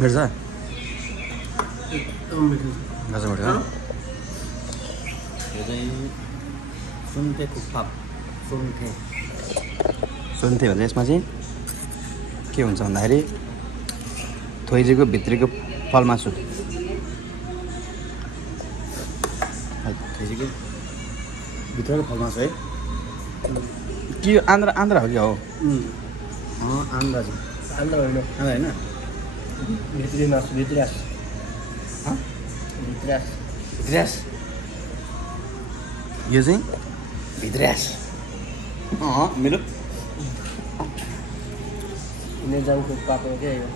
मिर्छ एकदम मिठो गजब मिठो हो यो चाहिँ सुन्थे थुक्पा सुन्थे सुन्थे भन्छ यसमा चाहिँ के हुन्छ भन्दाखेरि थोइजीको भित्रीको फलमासु थोइजीको भित्रको फलमासु है के आन्ध्र हो कि हो आन्ध्र चाहिँ आन्ध्र होइन आन्ध्र होइन भित्री मासु भित्रास भित्रास भित्र्यास यो चाहिँ भित्र्यास मेरो नेजाङको पाको क्या यो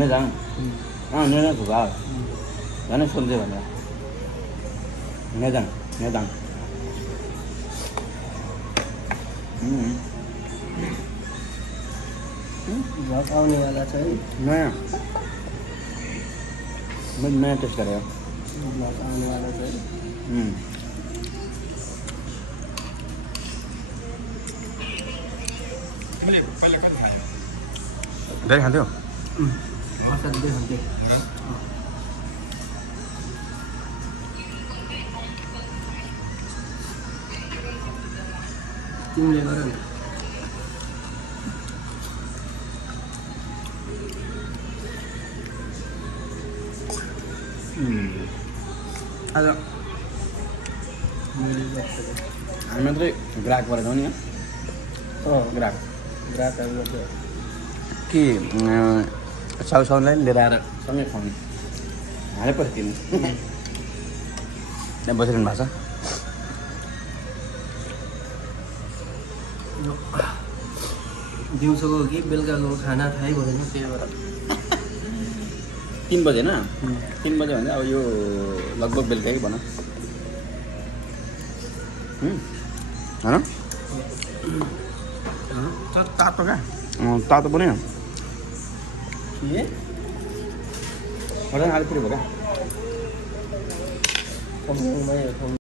नेजाङ नेजाङ थुक्पा झन् सुन्थ्यो भनेर नेजाङ भक आउनेवाला छ है नयाँ मैले नयाँ टेस्ट गरेँ भक आउनेवाला छ है तिमीले पहिला कति खायौ धेरै खान्थ्यौ असाध्यै खान्थ्यो तिमीले गर नि आज मैले गर्छु हामी मात्रै ग्राहक परेको नि ग्राहक ग्राहकहरू मात्रै कि साउलाई लिएर आएर सँगै खुवाउने हालै पछि तिमी त्यहाँ बसिरहनु भएको छ दिउँसोको कि बेलुकाको खाना थाहै भएन त्यही भएर 3 बजे होइन 3 बजे भन्दा अब यो लगभग बेलुकै भनौँ होइन तातो क्या तातो पनि के अहिले आलुपुरी भयो क्या कमाउमै